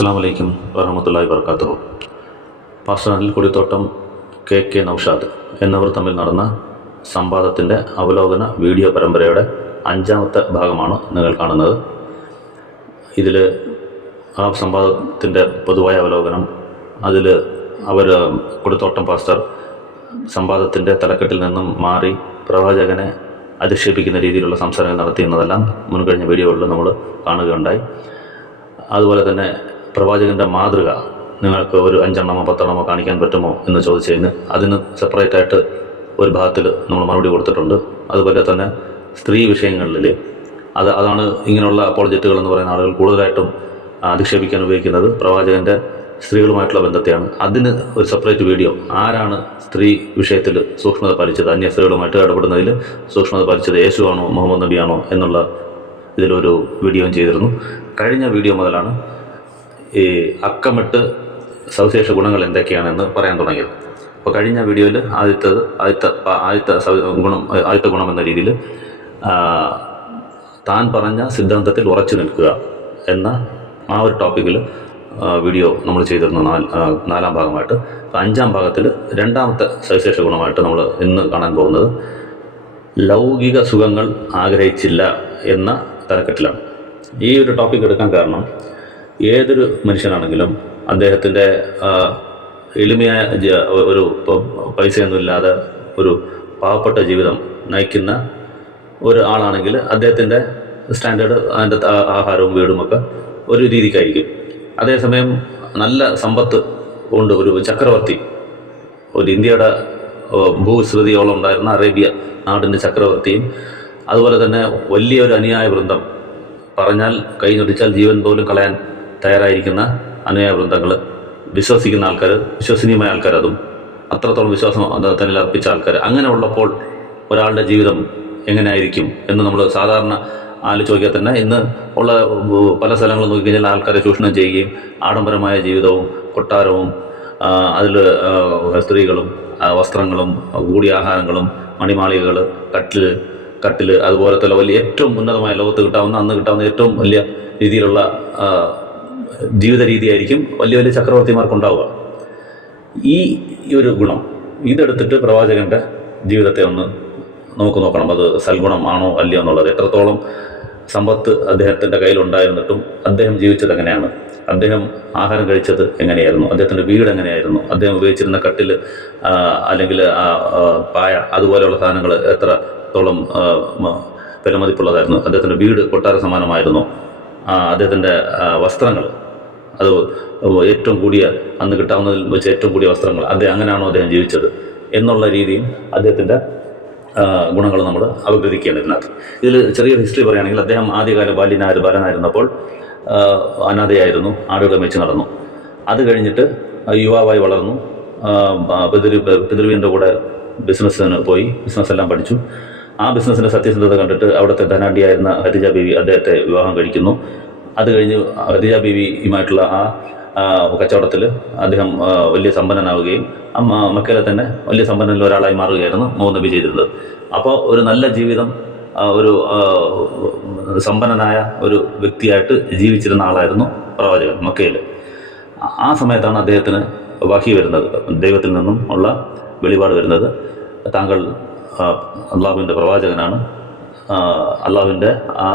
അസ്സാം വലൈക്കും വറഹമത്തല്ലാഹി വർക്കാത്തു pastor Anil Kodithottam K K Naushad എന്നിവർ തമ്മിൽ നടന്ന സംവാദത്തിന്റെ അവലോകന വീഡിയോ പരമ്പരയുടെ അഞ്ചാമത്തെ ഭാഗമാണ് നിങ്ങൾ കാണുന്നത്. ഇതിൽ ആ സംവാദത്തിന്റെ പൊതുവായ അവലോകനം അതിൽ അവർ കൊടിത്തോട്ടം പാസ്റ്റർ സംവാദത്തിന്റെ തലക്കെട്ടിൽ നിന്നും മാറി പ്രവാചകനെ അധിക്ഷേപിക്കുന്ന രീതിയിലുള്ള സംസാരങ്ങൾ നടത്തിയെന്നതെല്ലാം മുൻകഴിഞ്ഞ വീഡിയോകളിൽ നമ്മൾ കാണുകയുണ്ടായി. അതുപോലെ തന്നെ പ്രവാചകന്റെ മാതൃക നിങ്ങൾക്ക് ഒരു അഞ്ചെണ്ണമോ പത്തെണ്ണമോ കാണിക്കാൻ പറ്റുമോ എന്ന് ചോദിച്ചതിന് അതിന് സെപ്പറേറ്റ് ആയിട്ട് ഒരു ഭാഗത്തിൽ നമ്മൾ മറുപടി കൊടുത്തിട്ടുണ്ട്. അതുപോലെ തന്നെ സ്ത്രീ വിഷയങ്ങളിൽ അത് അതാണ് ഇങ്ങനെയുള്ള അപ്പോളജറ്റുകൾ എന്ന് പറയുന്ന ആളുകൾ കൂടുതലായിട്ടും അധിക്ഷേപിക്കാൻ ഉപയോഗിക്കുന്നത്. പ്രവാചകന്റെ സ്ത്രീകളുമായിട്ടുള്ള ബന്ധത്തെയാണ്. അതിന് ഒരു സെപ്പറേറ്റ് വീഡിയോ ആരാണ് സ്ത്രീ വിഷയത്തിൽ സൂക്ഷ്മത പാലിച്ചത്? അന്യ സ്ത്രീകളുമായിട്ട് ഇടപെടുന്നതിൽ സൂക്ഷ്മത പാലിച്ചത് യേശുവാണോ മുഹമ്മദ് നബിയാണോ എന്നുള്ള ഇതിലൊരു വീഡിയോയും ചെയ്തിരുന്നു. കഴിഞ്ഞ വീഡിയോ മുതലാണ് ഈ അക്കമിട്ട് സവിശേഷ ഗുണങ്ങൾ എന്തൊക്കെയാണെന്ന് പറയാൻ തുടങ്ങിയത്. അപ്പോൾ കഴിഞ്ഞ വീഡിയോയിൽ ആദ്യത്തെ ആദ്യത്തെ ആദ്യത്തെ ഗുണം ആദ്യത്തെ ഗുണം എന്ന രീതിയിൽ താൻ പറഞ്ഞ സിദ്ധാന്തത്തിൽ ഉറച്ചു നിൽക്കുക എന്ന ആ ഒരു ടോപ്പിക്കിൽ വീഡിയോ നമ്മൾ ചെയ്തിരുന്നു നാല് നാലാം ഭാഗമായിട്ട് അഞ്ചാം ഭാഗത്തിൽ രണ്ടാമത്തെ സവിശേഷ ഗുണമായിട്ട് നമ്മൾ ഇന്ന് കാണാൻ പോകുന്നത് ലൗകിക സുഖങ്ങൾ ആഗ്രഹിച്ചില്ല എന്ന തലക്കെട്ടിലാണ് ഈ ഒരു ടോപ്പിക് എടുക്കാൻ കാരണം ഏതൊരു മനുഷ്യനാണെങ്കിലും അദ്ദേഹത്തിന്റെ എളിമയായ ഒരു പൈസയൊന്നുമില്ലാതെ ഒരു പാവപ്പെട്ട ജീവിതം നയിക്കുന്ന ഒരു ആളാണെങ്കിൽ അദ്ദേഹത്തിന്റെ സ്റ്റാൻഡേർഡ് അതിന്റെ ആഹാരവും വീടുമൊക്കെ ഒരു രീതിക്കായിരിക്കും. അതേസമയം നല്ല സമ്പത്ത് കൊണ്ട് ഒരു ചക്രവർത്തി ഒരു ഇന്ത്യയുടെ ഭൂസ്മൃതിയോളം ഉണ്ടായിരുന്ന അറേബ്യ നാടിന്റെ ചക്രവർത്തിയും അതുപോലെ തന്നെ വലിയൊരു അനുയായ വൃന്ദം പറഞ്ഞാൽ കൈ ജീവൻ പോലും കളയാൻ തയ്യാറായിരിക്കുന്ന അനുയായ വൃന്ദങ്ങൾ വിശ്വസിക്കുന്ന ആൾക്കാർ വിശ്വസനീയമായ ആൾക്കാർ അതും അത്രത്തോളം വിശ്വാസം തന്നിൽ അർപ്പിച്ച ആൾക്കാർ അങ്ങനെ ഉള്ളപ്പോൾ ഒരാളുടെ ജീവിതം എങ്ങനെയായിരിക്കും എന്ന് നമ്മൾ സാധാരണ ആലോചിക്കാൻ തന്നെ ഇന്ന് ഉള്ള പല സ്ഥലങ്ങളും നോക്കിക്കഴിഞ്ഞാൽ ആൾക്കാരെ ചൂഷണം ചെയ്യുകയും ആഡംബരമായ ജീവിതവും കൊട്ടാരവും അതിൽ സ്ത്രീകളും വസ്ത്രങ്ങളും കൂടിയ ആഹാരങ്ങളും മണിമാളികകൾ കട്ടിൽ കട്ടിൽ അതുപോലത്തെ വലിയ ഏറ്റവും ഉന്നതമായ ലോകത്ത് കിട്ടാവുന്ന അന്ന് കിട്ടാവുന്ന ഏറ്റവും വലിയ രീതിയിലുള്ള ജീവിത രീതിയായിരിക്കും വലിയ വലിയ ചക്രവർത്തിമാർക്കുണ്ടാവുക. ഈ ഒരു ഗുണം ഇതെടുത്തിട്ട് പ്രവാചകന്റെ ജീവിതത്തെ ഒന്ന് നമുക്ക് നോക്കണം. അത് സൽഗുണമാണോ അല്ലയോ എന്നുള്ളത്. എത്രത്തോളം സമ്പത്ത് അദ്ദേഹത്തിന്റെ കയ്യിലുണ്ടായിരുന്നിട്ടും അദ്ദേഹം ജീവിച്ചത് എങ്ങനെയാണ്? അദ്ദേഹം ആഹാരം കഴിച്ചത് എങ്ങനെയായിരുന്നു? അദ്ദേഹത്തിന്റെ വീട് എങ്ങനെയായിരുന്നു? അദ്ദേഹം ഉപയോഗിച്ചിരുന്ന കട്ടിൽ അല്ലെങ്കിൽ ആ, പായ അതുപോലെയുള്ള സാധനങ്ങൾ എത്രത്തോളം വിലമതിപ്പുള്ളതായിരുന്നു? അദ്ദേഹത്തിന്റെ വീട് കൊട്ടാര സമാനമായിരുന്നു അദ്ദേഹത്തിന്റെ വസ്ത്രങ്ങൾ. അത് ഏറ്റവും കൂടിയ അന്ന് കിട്ടാവുന്നതിൽ വെച്ച് ഏറ്റവും കൂടിയ വസ്ത്രങ്ങൾ. അദ്ദേഹം അങ്ങനെയാണോ അദ്ദേഹം ജീവിച്ചത്? എന്നുള്ള രീതിയിൽ അദ്ദേഹത്തിന്റെ ഗുണങ്ങൾ നമ്മൾ അവഗ്രഹിക്കുകയാണ് ഇതിനകത്ത്. ഇതിൽ ചെറിയൊരു ഹിസ്റ്ററി പറയുകയാണെങ്കിൽ അദ്ദേഹം ആദ്യകാല ബാല്യനായ ബാലനായിരുന്നപ്പോൾ അനാഥയായിരുന്നു. ആടുകളെ വെച്ച് നടന്നു. അത് കഴിഞ്ഞിട്ട് യുവാവായി വളർന്നു. പിതൃ പിതൃവിന്റെ കൂടെ ബിസിനസ്സിന് പോയി. ബിസിനസ് എല്ലാം പഠിച്ചു. ആ ബിസിനസ്സിന്റെ സത്യസന്ധത കണ്ടിട്ട് അവിടുത്തെ ധനാഢ്യയായിരുന്ന ഹരിജ ബീവി അദ്ദേഹത്തെ വിവാഹം കഴിക്കുന്നു. അത് കഴിഞ്ഞ് ഹരിജ ബീവിയുമായിട്ടുള്ള ആ കച്ചവടത്തിൽ അദ്ദേഹം വലിയ സമ്പന്നനാവുകയും മക്കയിലെ തന്നെ വലിയ സമ്പന്നനിൽ ഒരാളായി മാറുകയായിരുന്നു മോഹൻ നബി ചെയ്തിരുന്നത്. അപ്പോൾ ഒരു നല്ല ജീവിതം ഒരു സമ്പന്നനായ ഒരു വ്യക്തിയായിട്ട് ജീവിച്ചിരുന്ന ആളായിരുന്നു പ്രവാചകൻ മക്കയിൽ ആ സമയത്താണ് അദ്ദേഹത്തിന് വഹി വരുന്നത്. ദൈവത്തിൽ നിന്നും ഉള്ള വെളിപാട് വരുന്നത്. താങ്കൾ അള്ളാഹുവിന്റെ പ്രവാചകനാണ്. അള്ളാഹുവിന്റെ ആ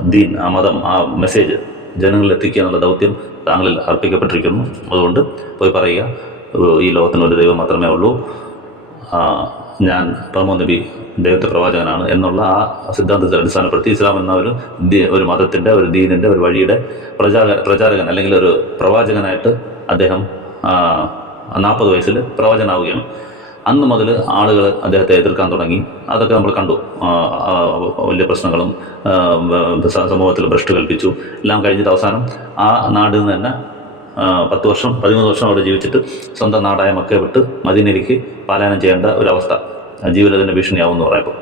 ദീൻ ആ മതം ആ മെസ്സേജ് ജനങ്ങളിൽ എത്തിക്കുക എന്നുള്ള ദൗത്യം താങ്കളിൽ അർപ്പിക്കപ്പെട്ടിരിക്കുന്നു. അതുകൊണ്ട് പോയി പറയുക ഈ ലോകത്തിന് ഒരു ദൈവം മാത്രമേ ഉള്ളൂ. ഞാൻ പ്രമോ നബി ദൈവത്തെ പ്രവാചകനാണ് എന്നുള്ള ആ സിദ്ധാന്തത്തെ അടിസ്ഥാനപ്പെടുത്തി ഇസ്ലാം എന്ന ഒരു ഒരു മതത്തിന്റെ ഒരു ദീനിന്റെ ഒരു വഴിയുടെ പ്രചാര പ്രചാരകൻ അല്ലെങ്കിൽ ഒരു പ്രവാചകനായിട്ട് അദ്ദേഹം നാൽപ്പത് വയസ്സിൽ പ്രവാചകനാവുകയാണ്. അന്ന് മുതൽ ആളുകൾ അദ്ദേഹത്തെ എതിർക്കാൻ തുടങ്ങി. അതൊക്കെ നമ്മൾ കണ്ടു. വലിയ പ്രശ്നങ്ങളും സമൂഹത്തിൽ ഭ്രഷ്ട് കൽപ്പിച്ചു. എല്ലാം കഴിഞ്ഞിട്ട് അവസാനം ആ നാട് നിന്ന് തന്നെ പത്ത് വർഷം പതിമൂന്ന് വർഷം അവിടെ ജീവിച്ചിട്ട് സ്വന്തം നാടായ മക്കെ വിട്ട് മദീനയിലേക്ക് പലായനം ചെയ്യേണ്ട ഒരവസ്ഥ ജീവിതത്തിന്റെ ഭീഷണിയാവും എന്ന് പറയുമ്പോൾ.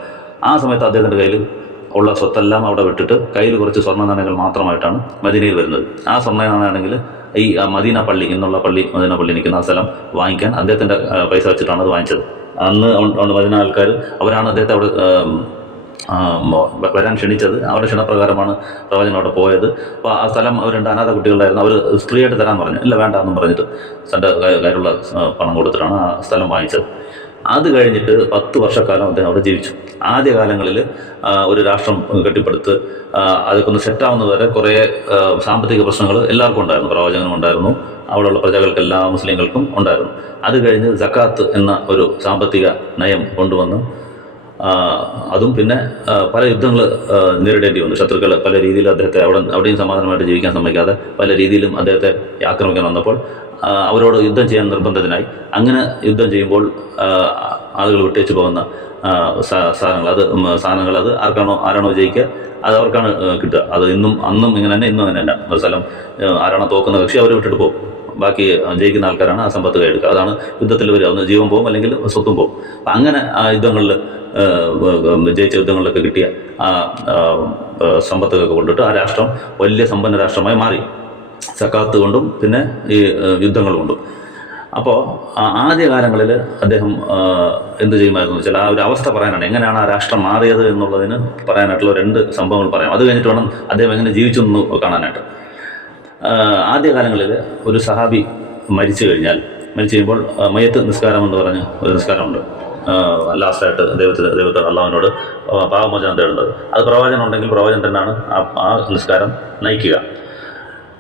ആ സമയത്ത് അദ്ദേഹത്തിന്റെ കയ്യിൽ ഉള്ള സ്വത്തെല്ലാം അവിടെ വിട്ടിട്ട് കയ്യിൽ കുറച്ച് സ്വർണ നാണയങ്ങൾ മാത്രമായിട്ടാണ് മദീനയിൽ വരുന്നത്. ആ സ്വർണ നാണയമാണെങ്കിൽ ഈ മദീന പള്ളി എന്നുള്ള പള്ളി മദീന പള്ളി നിൽക്കുന്ന ആ സ്ഥലം വാങ്ങിക്കാൻ അദ്ദേഹത്തിന്റെ പൈസ വെച്ചിട്ടാണ് അത് വാങ്ങിച്ചത്. അന്ന് മദീന ആൾക്കാർ അവരാണ് അദ്ദേഹത്തെ അവിടെ വരാൻ ക്ഷണിച്ചത്. അവരുടെ ക്ഷണപ്രകാരമാണ് പ്രവചനം അവിടെ പോയത്. അപ്പോൾ ആ സ്ഥലം അവർ രണ്ട് അനാഥ കുട്ടികളുണ്ടായിരുന്നു. അവർ സ്ത്രീയായിട്ട് തരാൻ പറഞ്ഞു. ഇല്ല വേണ്ട എന്നും പറഞ്ഞിട്ട് തന്റെ കയ്യിലുള്ള പണം കൊടുത്തിട്ടാണ് ആ സ്ഥലം വാങ്ങിച്ചത്. അത് കഴിഞ്ഞിട്ട് പത്ത് വർഷക്കാലം അദ്ദേഹം അവിടെ ജീവിച്ചു. ആദ്യകാലങ്ങളിൽ ഒരു രാഷ്ട്രം കെട്ടിപ്പടുത്ത് അതൊക്കെ ഒന്ന് സെറ്റാവുന്നത് വരെ കുറേ സാമ്പത്തിക പ്രശ്നങ്ങൾ എല്ലാവർക്കും ഉണ്ടായിരുന്നു. പ്രവാചകനും ഉണ്ടായിരുന്നു. അവിടെയുള്ള പ്രജകൾക്ക് എല്ലാ മുസ്ലിങ്ങൾക്കും ഉണ്ടായിരുന്നു. അത് കഴിഞ്ഞ് ജക്കാത്ത് എന്ന ഒരു സാമ്പത്തിക നയം കൊണ്ടുവന്ന് അതും പിന്നെ പല യുദ്ധങ്ങൾ നേരിടേണ്ടി വന്നു. ശത്രുക്കൾ പല രീതിയിൽ അദ്ദേഹത്തെ അവിടെ അവിടെയും സമാധാനമായിട്ട് ജീവിക്കാൻ സമ്മതിക്കാതെ പല രീതിയിലും അദ്ദേഹത്തെ ആക്രമിക്കാൻ വന്നപ്പോൾ അവരോട് യുദ്ധം ചെയ്യാൻ നിർബന്ധത്തിനായി അങ്ങനെ യുദ്ധം ചെയ്യുമ്പോൾ ആളുകൾ വിട്ടേച്ച് പോകുന്ന സാധനങ്ങൾ. അത് സാധനങ്ങൾ അത് ആർക്കാണോ ആരാണോ ജയിക്കുക അത് അവർക്കാണ് കിട്ടുക. അത് ഇന്നും അന്നും ഇങ്ങനെ തന്നെ ഇന്നും അങ്ങനെ തന്നെ. ഒരു സ്ഥലം ആരാണോ തോക്കുന്ന കക്ഷി അവർ വിട്ടിട്ട് പോകും. ബാക്കി ജയിക്കുന്ന ആൾക്കാരാണ് ആ സമ്പത്ത് കൈയെടുക്കുക അതാണ് യുദ്ധത്തിൽ വരിക. ഒന്ന് ജീവൻ പോകും അല്ലെങ്കിൽ സ്വത്തും പോകും. അപ്പം അങ്ങനെ ആ യുദ്ധങ്ങളിൽ ജയിച്ച യുദ്ധങ്ങളിലൊക്കെ കിട്ടിയ ആ, സമ്പത്തൊക്കെ കൊണ്ടിട്ട് ആ രാഷ്ട്രം വലിയ സമ്പന്ന രാഷ്ട്രമായി മാറി. സക്കാത്ത് കൊണ്ടും പിന്നെ ഈ യുദ്ധങ്ങൾ കൊണ്ടും അപ്പോൾ ആദ്യകാലങ്ങളിൽ അദ്ദേഹം എന്ത് ചെയ്യുമായിരുന്നു വെച്ചാൽ ആ ഒരു അവസ്ഥ പറയാനാണ്. എങ്ങനെയാണ് ആ രാഷ്ട്രം മാറിയത് എന്നുള്ളതിന് പറയാനായിട്ടുള്ള രണ്ട് സംഭവങ്ങൾ പറയാം. അത് കഴിഞ്ഞിട്ട് വേണം അദ്ദേഹം എങ്ങനെ ജീവിച്ചു എന്ന് കാണാനായിട്ട്. ആദ്യകാലങ്ങളിൽ ഒരു സഹാബി മരിച്ചു കഴിഞ്ഞാൽ മരിച്ചു കഴിയുമ്പോൾ മയത്ത് നിസ്കാരം എന്ന് പറഞ്ഞ് ഒരു നിസ്കാരമുണ്ട്. ലാസ്റ്റായിട്ട് ദൈവത്തിന് ദൈവത്തോട് അള്ളാഹുവിനോട് പാവമോചനം തേടുന്നത് അത് പ്രവാചനം ഉണ്ടെങ്കിൽ പ്രവാചനം തന്നെയാണ് ആ നിസ്കാരം നയിക്കുക.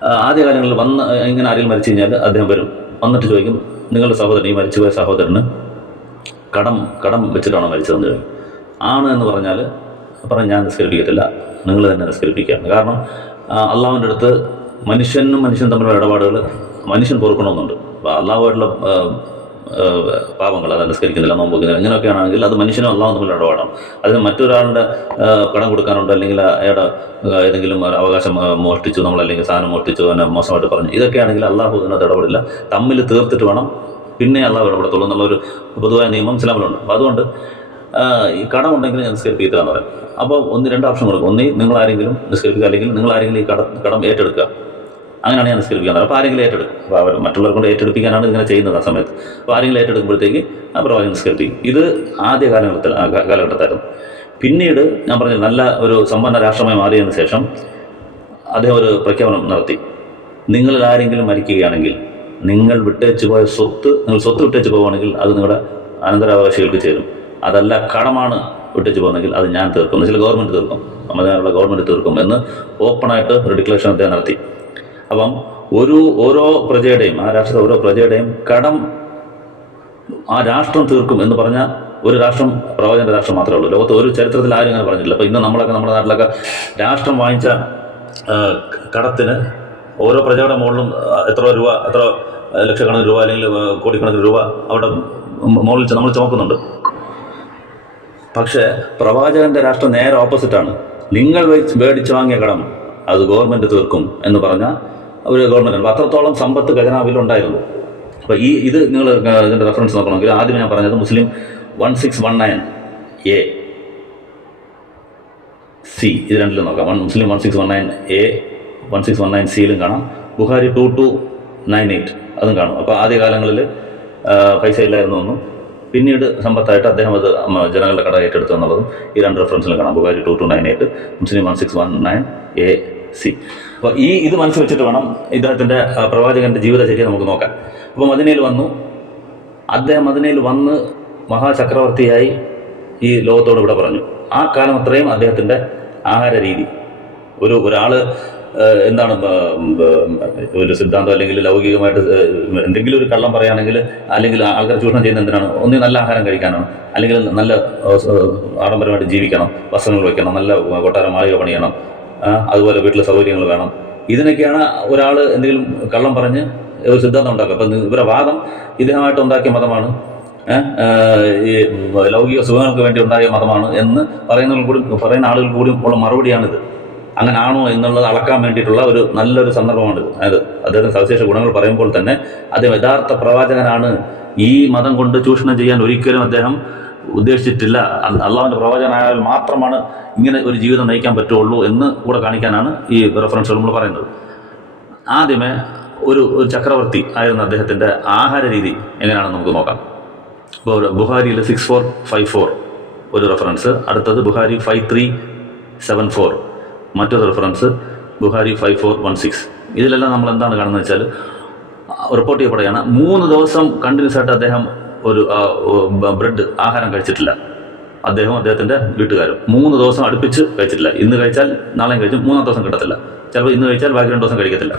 ആദ്യകാലങ്ങളിൽ വന്ന് ഇങ്ങനെ ആരെങ്കിലും മരിച്ചു കഴിഞ്ഞാൽ അദ്ദേഹം വരും. വന്നിട്ട് ചോദിക്കും നിങ്ങളുടെ സഹോദരൻ ഈ മരിച്ചുപോയ സഹോദരന് കടം കടം വെച്ചിട്ടാണോ മരിച്ചതെന്ന് ചോദിക്കും. ആണ് എന്ന് പറഞ്ഞാൽ അപ്പം ഞാൻ നിസ്കരിപ്പിക്കത്തില്ല. നിങ്ങൾ തന്നെ നിസ്കരിപ്പിക്കുകയാണ്. കാരണം അള്ളാഹുവിന്റെ അടുത്ത് മനുഷ്യനും മനുഷ്യനും തമ്മിലുള്ള ഇടപാടുകൾ മനുഷ്യൻ പൊറുക്കണമെന്നുണ്ട്. അപ്പോൾ അള്ളാഹുമായിട്ടുള്ള പാപങ്ങൾ അത് നിസ്കരിക്കുന്നില്ല നോമ്പ് വയ്ക്കുന്നില്ല ഇങ്ങനെയൊക്കെയാണെങ്കിൽ അത് മനുഷ്യനും അല്ലാതെ തമ്മിൽ ഇടപാടാണ്. അതിന് മറ്റൊരാളുടെ കടം കൊടുക്കാനുണ്ട്? അല്ലെങ്കിൽ അയാളുടെ ഏതെങ്കിലും അവകാശം മോഷ്ടിച്ചു നമ്മൾ അല്ലെങ്കിൽ സാധനം മോഷ്ടിച്ചു എന്നെ മോശമായിട്ട് പറഞ്ഞു. ഇതൊക്കെയാണെങ്കിൽ അള്ളാഹു അതിനകത്ത് ഇടപെടില്ല. തമ്മിൽ തീർത്തിട്ട് വേണം പിന്നെ അള്ളാഹു ഇടപെടത്തുള്ളൂ എന്നുള്ളൊരു പൊതുവായ നിയമം ഇസ്ലാമിലുണ്ട്. അപ്പോൾ അതുകൊണ്ട് ഈ കടം ഉണ്ടെങ്കിൽ ഞാൻ നിസ്കരിപ്പിക്കുക എന്ന് പറയും. അപ്പോൾ ഒന്ന് രണ്ട് ഓപ്ഷൻ കൊടുക്കും. ഒന്നീ നിങ്ങൾ ആരെങ്കിലും അല്ലെങ്കിൽ നിങ്ങൾ ആരെങ്കിലും ഈ കട കടം ഏറ്റെടുക്കുക. അങ്ങനെയാണ് ഞാൻ നിസ്കരിപ്പിക്കാൻ അപ്പോൾ ആരെങ്കിലും ഏറ്റെടുക്കും. അപ്പോൾ അവർ മറ്റുള്ളവർ കൊണ്ട് ഏറ്റെടുപ്പിക്കാനാണ് ഇങ്ങനെ ചെയ്യുന്നത് ആ സമയത്ത്. അപ്പോൾ ആരെങ്കിലും ഏറ്റെടുക്കുമ്പോഴത്തേക്ക് ആ പ്രവാചകൻ നിസ്കരിപ്പിക്കും. ഇത് ആദ്യ കാലഘട്ടത്തിൽ കാലഘട്ടത്തായിരുന്നു. പിന്നീട് ഞാൻ പറഞ്ഞു നല്ല ഒരു സമ്പന്ന രാഷ്ട്രമായി മാറിയതിന് ശേഷം അദ്ദേഹം ഒരു പ്രഖ്യാപനം നടത്തി. നിങ്ങളിൽ ആരെങ്കിലും മരിക്കുകയാണെങ്കിൽ നിങ്ങൾ വിട്ടേച്ച് പോയ സ്വത്ത് നിങ്ങൾ സ്വത്ത് വിട്ടേച്ച് പോവുകയാണെങ്കിൽ അത് നിങ്ങളുടെ അനന്തരാവകാശികൾക്ക് ചേരും. അതല്ല കടമാണ് വിട്ടേച്ച് പോകുന്നെങ്കിൽ അത് ഞാൻ തീർക്കും. എന്ന് വെച്ചാൽ ഗവൺമെന്റ് തീർക്കും. സമാധാനമുള്ള ഗവൺമെന്റ് തീർക്കും എന്ന് ഓപ്പണായിട്ട് ഒരു ഡിക്ലറേഷൻ അദ്ദേഹം നടത്തി. അപ്പം ഒരു ഓരോ പ്രജയുടെയും ആ രാഷ്ട്രത്തെ ഓരോ പ്രജയുടെയും കടം ആ രാഷ്ട്രം തീർക്കും എന്ന് പറഞ്ഞാൽ ഒരു രാഷ്ട്രം പ്രവചന രാഷ്ട്രം മാത്രമേ ഉള്ളൂ. ലോകത്ത് ഒരു ചരിത്രത്തിൽ ആരും അങ്ങനെ പറഞ്ഞിട്ടില്ല. അപ്പോൾ ഇന്ന് നമ്മളൊക്കെ നമ്മുടെ നാട്ടിലൊക്കെ രാഷ്ട്രം വാങ്ങിച്ച കടത്തിന് ഓരോ പ്രജയുടെ മുകളിലും എത്ര രൂപ എത്ര ലക്ഷക്കണക്കിന് രൂപ അല്ലെങ്കിൽ കോടിക്കണക്കിന് രൂപ അവിടെ മുകളിൽ നമ്മൾ ചുമക്കുന്നുണ്ട്. പക്ഷേ പ്രവാചകന്റെ രാഷ്ട്രം നേരെ ഓപ്പോസിറ്റാണ് നിങ്ങൾ മേടിച്ചു വാങ്ങിയ കടം അത് ഗവൺമെന്റ് തീർക്കും എന്ന് പറഞ്ഞ ഒരു ഗവൺമെന്റാണ് അത്രത്തോളം സമ്പത്ത് ഖജനാവിൽ ഉണ്ടായിരുന്നു അപ്പോൾ ഈ ഇത് നിങ്ങൾ ഇതിന്റെ റെഫറൻസ് നോക്കണമെങ്കിൽ ആദ്യം ഞാൻ പറഞ്ഞത് Muslim one six one nine A C ഇത് രണ്ടിലും നോക്കാം. One Muslim one six one nine A one six one nine സിയിലും കാണാം. Bukhari two two nine eight അതും കാണും. അപ്പോൾ ആദ്യകാലങ്ങളിൽ പൈസ ഇല്ലായിരുന്നു ഒന്നും പിന്നീട് സമ്പത്തായിട്ട് അദ്ദേഹം അത് ജനങ്ങളുടെ കട ഏറ്റെടുത്തു എന്നുള്ളതും ഈ രണ്ട് റെഫറൻസിലും കാണാം. Bukhari two two nine eight Muslim one six one nine A C. അപ്പോൾ ഈ ഇത് മനസ്സിൽ വെച്ചിട്ട് വേണം ഇദ്ദേഹത്തിന്റെ പ്രവാചകന്റെ ജീവിതചര്യ നമുക്ക് നോക്കാം അപ്പോൾ മദിനയിൽ വന്നു. അദ്ദേഹം മദിനയിൽ വന്ന് മഹാചക്രവർത്തിയായി ഈ ലോകത്തോട് ഇവിടെ പറഞ്ഞു. ആ കാലം അത്രയും അദ്ദേഹത്തിന്റെ ആഹാര രീതി ഒരു ഒരാൾ എന്താണ് ഒരു സിദ്ധാന്തം അല്ലെങ്കിൽ ലൗകികമായിട്ട് എന്തെങ്കിലും ഒരു കള്ളം പറയുകയാണെങ്കിൽ അല്ലെങ്കിൽ ആൾക്കാർ ചൂഷണം ചെയ്യുന്ന എന്തിനാണ്? ഒന്നി നല്ല ആഹാരം കഴിക്കാനാണ്. അല്ലെങ്കിൽ നല്ല ആഡംബരമായിട്ട് ജീവിക്കണം. വസ്ത്രങ്ങൾ വയ്ക്കണം. നല്ല കൊട്ടാരം മാളിക പണിയണം. അതുപോലെ വീട്ടിലെ സൗകര്യങ്ങൾ വേണം. ഇതിനൊക്കെയാണ് ഒരാൾ എന്തെങ്കിലും കള്ളം പറഞ്ഞ് ഒരു സിദ്ധാന്തം ഉണ്ടാക്കുക. അപ്പം ഇവരെ വാദം ഇദ്ദേഹമായിട്ട് ഉണ്ടാക്കിയ മതമാണ്. ഈ ലൗകിക സുഖങ്ങൾക്ക് വേണ്ടി ഉണ്ടായ മതമാണ് എന്ന് പറയുന്നവർ കൂടി പറയുന്ന ആളുകൾ കൂടി ഉള്ള മറുപടിയാണിത്. അങ്ങനെ ആണോ എന്നുള്ളത് അളക്കാൻ വേണ്ടിയിട്ടുള്ള ഒരു നല്ലൊരു സന്ദർഭമാണിത്. അതായത് അദ്ദേഹത്തിന് സവിശേഷ ഗുണങ്ങൾ പറയുമ്പോൾ തന്നെ അദ്ദേഹം യഥാർത്ഥ പ്രവാചകനാണ്. ഈ മതം കൊണ്ട് ചൂഷണം ചെയ്യാൻ ഒരിക്കലും അദ്ദേഹം ഉദ്ദേശിച്ചിട്ടില്ല. അള്ളാഹുവിന്റെ പ്രവചനായാൽ മാത്രമാണ് ഇങ്ങനെ ഒരു ജീവിതം നയിക്കാൻ പറ്റുള്ളൂ എന്ന് കൂടെ കാണിക്കാനാണ് ഈ റെഫറൻസുകൾ നമ്മൾ പറയുന്നത്. ആദ്യമേ ഒരു ഒരു ചക്രവർത്തി ആയിരുന്ന അദ്ദേഹത്തിന്റെ ആഹാര രീതി എങ്ങനെയാണെന്ന് നമുക്ക് നോക്കാം. ഇപ്പോൾ ബുഹാരിയിൽ സിക്സ് ഫോർ ഫൈവ് ഫോർ ഒരു റെഫറൻസ് അടുത്തത് Bukhari five three seven four മറ്റൊരു reference Bukhari five four one six ഇതിലെല്ലാം നമ്മൾ എന്താണ് കാണുന്നത് വെച്ചാൽ റിപ്പോർട്ട് ചെയ്യപ്പെടുകയാണ് മൂന്ന് ദിവസം കണ്ടിന്യൂസ് ആയിട്ട് അദ്ദേഹം ഒരു ബ്രെഡ് ആഹാരം കഴിച്ചിട്ടില്ല. അദ്ദേഹവും അദ്ദേഹത്തിന്റെ വീട്ടുകാരും മൂന്ന് ദിവസം അടുപ്പിച്ച് കഴിച്ചിട്ടില്ല. ഇന്ന് കഴിച്ചാൽ നാളെയും കഴിച്ചു മൂന്നാം ദിവസം കിട്ടത്തില്ല. ചിലപ്പോൾ ഇന്ന് കഴിച്ചാൽ ബാക്കി രണ്ട് ദിവസം കഴിക്കത്തില്ല.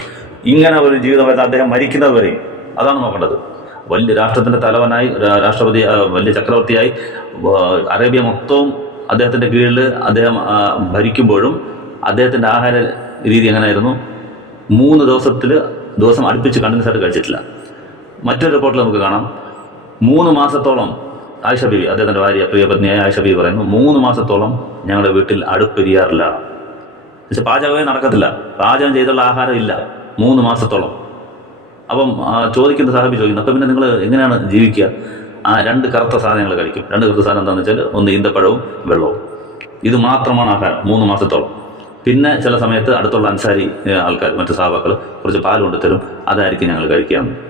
ഇങ്ങനെ ഒരു ജീവിതമായിരുന്നു അദ്ദേഹം മരിക്കുന്നത് വരെയും അതാണ് നോക്കേണ്ടത്. വലിയ രാഷ്ട്രത്തിന്റെ തലവനായി രാഷ്ട്രപതി വലിയ ചക്രവർത്തിയായി അറേബ്യ മൊത്തവും അദ്ദേഹത്തിന്റെ കീഴിൽ അദ്ദേഹം ഭരിക്കുമ്പോഴും അദ്ദേഹത്തിന്റെ ആഹാര രീതി എങ്ങനെയായിരുന്നു? മൂന്ന് ദിവസത്തിൽ ദിവസം അടുപ്പിച്ച് കണ്ടിന്യൂസ് ആയിട്ട് കഴിച്ചിട്ടില്ല. മറ്റൊരു റിപ്പോർട്ടിൽ നമുക്ക് കാണാം. മൂന്ന് മാസത്തോളം ആയിഷ ബീവി അദ്ദേഹത്തിന്റെ ഭാര്യ പ്രിയപത്നിയായ ആയിഷ ബീവി പറയുന്നു മൂന്ന് മാസത്തോളം ഞങ്ങളുടെ വീട്ടിൽ അടുപ്പെരിയാറില്ല. പക്ഷെ പാചകമേ നടക്കത്തില്ല. പാചകം ചെയ്തുള്ള ആഹാരം ഇല്ല. മൂന്ന് മാസത്തോളം. അപ്പം ചോദിക്കുന്ന സാഹബി ചോദിക്കുന്നു അപ്പം പിന്നെ നിങ്ങൾ എങ്ങനെയാണ് ജീവിക്കുക? ആ രണ്ട് കറുത്ത സാധനങ്ങൾ കഴിക്കും. രണ്ട് കറുത്ത സാധനം എന്താണെന്ന് വെച്ചാൽ ഒന്ന് ഈന്തപ്പഴവും വെള്ളവും. ഇത് മാത്രമാണ് ആഹാരം മൂന്ന് മാസത്തോളം. പിന്നെ ചില സമയത്ത് അടുത്തുള്ള അൻസാരി ആൾക്കാർ മറ്റു സാവാക്കൾ കുറച്ച് പാൽ കൊണ്ടുത്തരും അതായിരിക്കും ഞങ്ങൾ അപ്പോൾ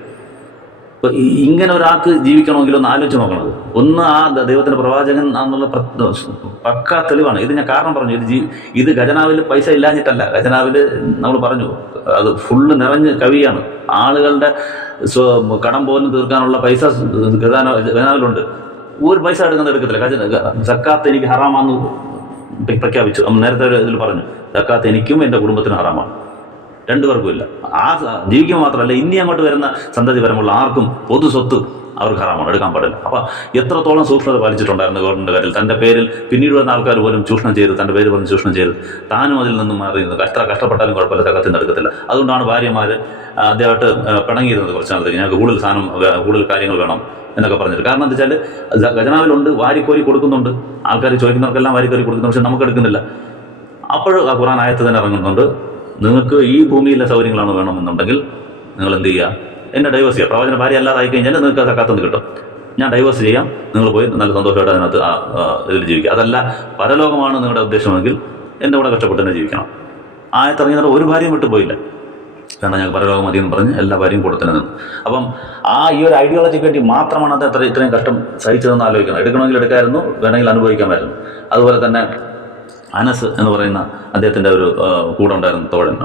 ഇങ്ങനെ ഒരാൾക്ക് ജീവിക്കണമെങ്കിൽ ഒന്ന് ആലോചിച്ച് നോക്കണത് ഒന്ന് ആ ദൈവത്തിന്റെ പ്രവാചകൻ എന്നുള്ള പക്ക തെളിവാണ്. ഇത് ഞാൻ കാരണം പറഞ്ഞു. ഇത് ഇത് ഖജനാവിൽ പൈസ ഇല്ലാഞ്ഞിട്ടല്ല. ഖജനാവിൽ നമ്മൾ പറഞ്ഞു അത് ഫുള്ള് നിറഞ്ഞ് കവിയാണ്. ആളുകളുടെ കടം പോലും തീർക്കാനുള്ള പൈസ ഖജാന ഖജനാവിലുണ്ട്. ഒരു പൈസ എടുക്കുന്നത് എടുക്കത്തില്ല. ഖജന സക്കാത്ത് എനിക്ക് ഹറാമാന്ന് പ്ര- പ്രഖ്യാപിച്ചു. നേരത്തെ ഇതിൽ പറഞ്ഞു സക്കാത്ത് എനിക്കും എന്റെ കുടുംബത്തിനും ഹറാമാണ്. രണ്ടുപേർക്കും ഇല്ല ആ ജീവിക്കുക മാത്രമല്ല ഇനി അങ്ങോട്ട് വരുന്ന സന്തതി വരുമ്പോൾ ആർക്കും പൊതു സ്വത്ത് അവർക്ക് ഹറാമാണ് എടുക്കാൻ പാടില്ല. അപ്പോൾ എത്രത്തോളം സൂക്ഷ്മത പാലിച്ചിട്ടുണ്ടായിരുന്നു ഗവൺമെന്റ് കാര്യത്തിൽ? തന്റെ പേരിൽ പിന്നീട് വന്ന ആൾക്കാർ പോലും ചൂഷണം ചെയ്ത് തന്റെ പേര് പറഞ്ഞ് ചൂഷണം ചെയ്ത് താനും അതിൽ നിന്നും മാറി കഷ്ട കഷ്ടപ്പെട്ടാലും കുഴപ്പമില്ല തകത്തിൽ നടക്കത്തില്ല അതുകൊണ്ടാണ് ഭാര്യമാർ അദ്ദേഹമായിട്ട് പിണങ്ങിയിരുന്നത് കുറച്ച് നാളത്തേക്ക്. ഞങ്ങൾക്ക് കൂടുതൽ സാധനം കൂടുതൽ കാര്യങ്ങൾ വേണം എന്നൊക്കെ പറഞ്ഞിട്ട് കാരണം എന്താ വെച്ചാൽ ഖജനാവിലുണ്ട് വാരിക്കോരി കൊടുക്കുന്നുണ്ട്. ആൾക്കാർ ചോദിക്കുന്നവർക്കെല്ലാം വാരിക്കോരി കൊടുക്കുന്നുണ്ട് പക്ഷെ നമുക്ക് എടുക്കുന്നില്ല. അപ്പോൾ ഖുറാൻ ആയത്ത് തന്നെ ഇറങ്ങുന്നുണ്ട്. നിങ്ങൾക്ക് ഈ ഭൂമിയിലെ സൗകര്യങ്ങളാണ് വേണമെന്നുണ്ടെങ്കിൽ നിങ്ങൾ എന്ത് ചെയ്യുക? എന്നെ ഡൈവേഴ്സ് ചെയ്യുക. പ്രവചന ഭാര്യ അല്ലാതായി കഴിഞ്ഞാൽ നിങ്ങൾക്ക് സക്കാത്തുനിന്ന് കിട്ടും. ഞാൻ ഡൈവേഴ്സ് ചെയ്യാം. നിങ്ങൾ പോയി നല്ല സന്തോഷമായിട്ട് അതിനകത്ത് ഇതിൽ ജീവിക്കുക. അതല്ല പരലോകമാണ് നിങ്ങളുടെ ഉദ്ദേശമെങ്കിൽ എന്റെ കൂടെ കഷ്ടപ്പെട്ട് തന്നെ ജീവിക്കണം. ആയത്തിറങ്ങിയത് ഒരു ഭാര്യയും വിട്ടു പോയില്ല. കാരണം ഞങ്ങൾ പരലോകം മതി എന്ന് പറഞ്ഞ് എല്ലാ ഭാര്യയും കൂടെ തന്നെ നിന്നു. അപ്പം ആ ഈ ഒരു ഐഡിയോളജിക്ക് വേണ്ടി മാത്രമാണ് അത് അത്ര ഇത്രയും കഷ്ടം സഹിച്ചതെന്ന് ആലോചിക്കണം. എടുക്കണമെങ്കിൽ എടുക്കാമായിരുന്നു വേണമെങ്കിൽ അനുഭവിക്കാമായിരുന്നു. അതുപോലെ തന്നെ അനസ് എന്ന് പറയുന്ന അദ്ദേഹത്തിന്റെ ഒരു കൂടെ ഉണ്ടായിരുന്ന തോഴൻ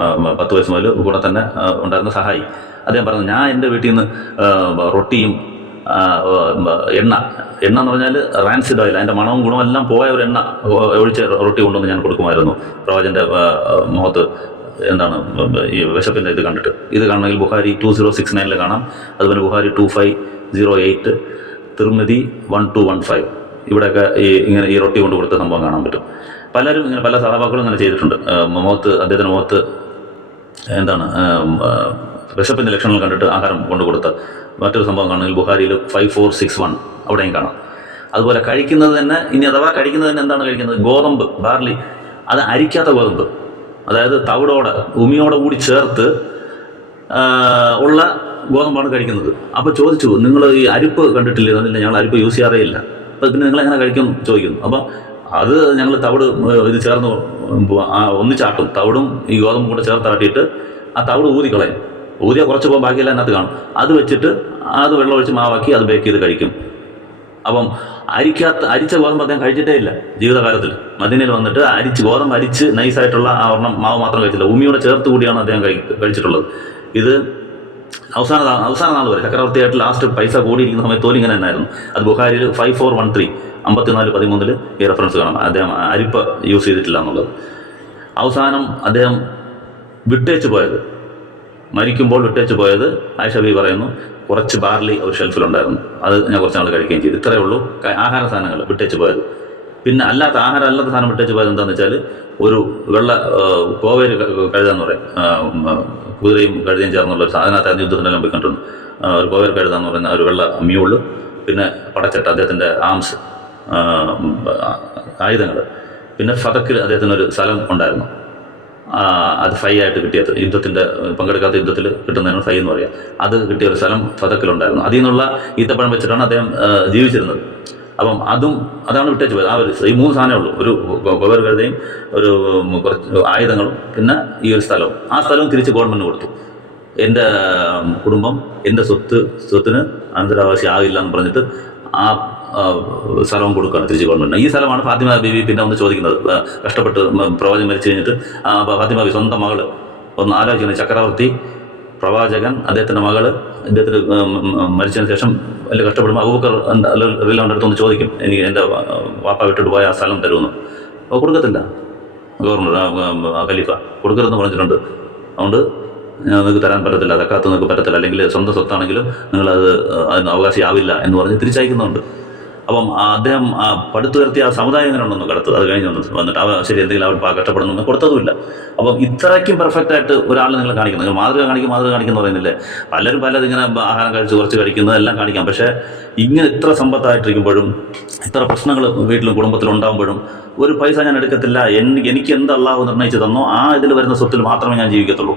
പത്ത് വയസ്സ് മുതൽ കൂടെ തന്നെ ഉണ്ടായിരുന്ന സഹായി. അദ്ദേഹം പറഞ്ഞു ഞാൻ എന്റെ വീട്ടിൽ നിന്ന് റൊട്ടിയും എണ്ണ എണ്ണ എന്ന് പറഞ്ഞാൽ റാൻസിഡ് ഓയിൽ അതിന്റെ മണവും ഗുണവും എല്ലാം പോയ ഒരു എണ്ണ ഒഴിച്ച് റൊട്ടി കൊണ്ടുവന്ന് ഞാൻ കൊടുക്കുമായിരുന്നു. പ്രവാചന്റെ മുഖത്ത് എന്താണ് ഈ വിശപ്പിന്റെ ഇത് കണ്ടിട്ട്. ഇത് കാണണമെങ്കിൽ ബുഹാരി ടു സീറോ സിക്സ് നയനിൽ കാണാം. അതുപോലെ Bukhari two five zero eight Tirmidhi one two one five. ഇവിടെയൊക്കെ ഈ ഇങ്ങനെ ഈ റൊട്ടി കൊണ്ടുകൊടുത്ത സംഭവം കാണാൻ പറ്റും. പലരും ഇങ്ങനെ പല സഹാബാക്കളും ഇങ്ങനെ ചെയ്തിട്ടുണ്ട്. മുഖത്ത് അദ്ദേഹത്തിന്റെ മുഖത്ത് എന്താണ് വിശപ്പിന്റെ ലക്ഷണങ്ങൾ കണ്ടിട്ട് ആഹാരം കൊണ്ടു മറ്റൊരു സംഭവം കാണുമെങ്കിൽ ബുഹാരിയിൽ ഫൈവ് ഫോർ സിക്സ് വൺ അവിടെയും കാണാം. അതുപോലെ കഴിക്കുന്നത് തന്നെ ഇനി അഥവാ കഴിക്കുന്നത് തന്നെ എന്താണ് കഴിക്കുന്നത്? ഗോതമ്പ് ബാർലി. അത് അരിക്കാത്ത ഗോതമ്പ്. അതായത് തവിടോടെ ഉമിയോടെ കൂടി ചേർത്ത് ഉള്ള ഗോതമ്പാണ് കഴിക്കുന്നത്. അപ്പോൾ ചോദിച്ചു നിങ്ങൾ ഈ അരിപ്പ് കണ്ടിട്ടില്ലേ? എന്നില്ല ഞങ്ങൾ അരിപ്പ് യൂസ് ചെയ്യാറേ ഇല്ല. അപ്പോൾ പിന്നെ നിങ്ങൾ എങ്ങനെ കഴിക്കും ചോദിക്കുന്നു. അപ്പം അത് ഞങ്ങൾ തവിട് ഇത് ചേർന്ന് ഒന്നിച്ചാട്ടും തവിടും ഈ ഗോതമ്പും കൂടെ ചേർത്താട്ടിയിട്ട് ആ തവിട് ഊതി കളയും. ഊതിയ കുറച്ച് പോകുമ്പോൾ ബാക്കിയെല്ലാം അതിനകത്ത് കാണും. അത് വെച്ചിട്ട് അത് വെള്ളം ഒഴിച്ച് മാവാക്കി അത് ബേക്ക് ചെയ്ത് കഴിക്കും. അപ്പം അരിക്കാത്ത അരിച്ച ഗോതമ്പ് അദ്ദേഹം കഴിച്ചിട്ടേ ഇല്ല ജീവിതകാലത്തിൽ. മദീനയിൽ വന്നിട്ട് അരിച്ച് ഗോതമ്പ് അരിച്ച് നൈസായിട്ടുള്ള ആ ഒരെണ്ണം മാവ് മാത്രം കഴിച്ചില്ല ഉമിയോടെ ചേർത്ത് കൂടിയാണ് അദ്ദേഹം കഴി കഴിച്ചിട്ടുള്ളത്. ഇത് അവസാന അവസാന നാൾ വരെ ചക്രവർത്തിയായിട്ട് ലാസ്റ്റ് പൈസ കൂടിയിരിക്കുന്ന സമയത്ത് തോലും ഇങ്ങനെ തന്നെയായിരുന്നു. അത് ബുഹാരിയിൽ ഫൈവ് ഫോർ വൺ ത്രീ അമ്പത്തിനാല് പതിമൂന്നിൽ ഈ റെഫറൻസ് കാണാം. അദ്ദേഹം അരിപ്പ യൂസ് ചെയ്തിട്ടില്ല എന്നുള്ളത്. അവസാനം അദ്ദേഹം വിട്ടേച്ച് പോയത്. മരിക്കുമ്പോൾ വിട്ടേച്ച് പോയത് ആയിഷബി പറയുന്നു കുറച്ച് ബാർലി ഒരു ഷെൽഫിലുണ്ടായിരുന്നു അത് ഞാൻ കുറച്ച് നാൾ കഴിക്കുകയും ചെയ്തു. ഇത്രയേ ഉള്ളൂ. ആഹാര സാധനങ്ങൾ വിട്ടേച്ച് പോയത്. പിന്നെ അല്ലാത്ത ആഹാരം അല്ലാത്ത സാധനം വിട്ടേച്ച് പോയത് എന്താണെന്ന് വെച്ചാൽ ഒരു വെള്ള കോവേര് കഴുത കഴുതാന്ന് പറയും. കുതിരയും കഴുതയും ചേർന്നുള്ള ഒരു സാധനത്തെ യുദ്ധത്തിനെല്ലാം കണ്ടിട്ടുണ്ട്. ഒരു കോവേർ കഴുതാന്ന് പറയുന്ന ഒരു വെള്ള മ്യൂൾ പിന്നെ പടച്ചട്ട അദ്ദേഹത്തിന്റെ ആംസ് ആയുധങ്ങൾ പിന്നെ ഫതക്കിൽ അദ്ദേഹത്തിന് ഒരു സ്ഥലം ഉണ്ടായിരുന്നു. അത് ഫൈ ആയിട്ട് കിട്ടിയത്. യുദ്ധത്തിന്റെ പങ്കെടുക്കാത്ത യുദ്ധത്തിൽ കിട്ടുന്നതിന് ഫൈ എന്ന് പറയാം. അത് കിട്ടിയ ഒരു സ്ഥലം ഫതക്കിലുണ്ടായിരുന്നു. അതിൽ നിന്നുള്ള ഈത്തപ്പഴം വെച്ചിട്ടാണ് അദ്ദേഹം ജീവിച്ചിരുന്നത്. അപ്പം അതും അതാണ് വിട്ടേച്ച് പോയത്. ആ ഒരു ഈ മൂന്ന് സാധനമേ ഉള്ളൂ. ഒരു കഴുതയും ഒരു കുറച്ച് ആയുധങ്ങളും പിന്നെ ഈ ഒരു സ്ഥലവും. ആ സ്ഥലവും തിരിച്ച് ഗവൺമെന്റ് കൊടുത്തു. എന്റെ കുടുംബം എന്റെ സ്വത്ത് സ്വത്തിന് അനന്തരാവകാശി ആകില്ല എന്ന് പറഞ്ഞിട്ട് ആ സ്ഥലവും കൊടുക്കുകയാണ് തിരിച്ച് ഗവൺമെന്റ് ഈ സ്ഥലമാണ് ഫാത്തിമ ബീവി പിന്നെ ഒന്ന് ചോദിക്കുന്നത്. കഷ്ടപ്പെട്ട് പ്രവാചകൻ മരിച്ചു കഴിഞ്ഞിട്ട് ഫാത്തിമ ബി സ്വന്തം മകൾ ഒന്ന് ആലോചിക്കുന്നത് ചക്രവർത്തി പ്രവാചകൻ അദ്ദേഹത്തിന്റെ മകൾ ഉം, മരിച്ചതിന് ശേഷം വലിയ കഷ്ടപ്പെടുമ്പോൾ അബൂബക്കർ റിലാവിന്റെ അടുത്ത് ഒന്ന് ചോദിക്കും എനിക്ക് എന്റെ വാപ്പ വിട്ടിട്ട് പോയ ആ സ്ഥലം തരുമെന്ന്. അപ്പോൾ കൊടുക്കത്തില്ല. ഗവർണർ ഖലീഫ കൊടുക്കരുതെന്ന് പറഞ്ഞിട്ടുണ്ട്. അതുകൊണ്ട് നിങ്ങൾക്ക് തരാൻ പറ്റത്തില്ല അതക്കാത്ത നിങ്ങൾക്ക് പറ്റത്തില്ല. അല്ലെങ്കിൽ സ്വന്തം സ്വത്താണെങ്കിലും നിങ്ങളത് അതിന് അവകാശിയാവില്ല എന്ന് പറഞ്ഞ് തിരിച്ചയക്കുന്നുണ്ട്. അപ്പം അദ്ദേഹം ആ പടുത്തുയർത്തിയ ആ സമുദായം എങ്ങനെ ഉണ്ടെന്ന് കടത്തത് അത് കഴിഞ്ഞ് വന്നിട്ട് അവ ശരി എന്തെങ്കിലും അവർ കഷ്ടപ്പെടുന്നു കൊടുത്തതുമില്ല. അപ്പം ഇത്രയ്ക്കും പെർഫെക്റ്റ് ആയിട്ട് ഒരാൾ നിങ്ങൾ കാണിക്കുന്നത്. മാതൃക കാണിക്കും മാതൃക കാണിക്കുന്നു പറയുന്നില്ലേ? പലരും പലത് ഇങ്ങനെ ആഹാരം കഴിച്ച് കുറച്ച് കഴിക്കുന്നത് എല്ലാം കാണിക്കാം. പക്ഷേ ഇങ്ങനെ ഇത്ര സമ്പത്തായിട്ടിരിക്കുമ്പോഴും ഇത്ര പ്രശ്നങ്ങൾ വീട്ടിലും കുടുംബത്തിലും ഉണ്ടാകുമ്പോഴും ഒരു പൈസ ഞാൻ എടുക്കത്തില്ല എനിക്ക് എന്ത് അള്ളാഹു നിർണയിച്ചു തന്നോ ആ ഇതിൽ വരുന്ന സ്വത്തിൽ മാത്രമേ ഞാൻ ജീവിക്കത്തുള്ളൂ.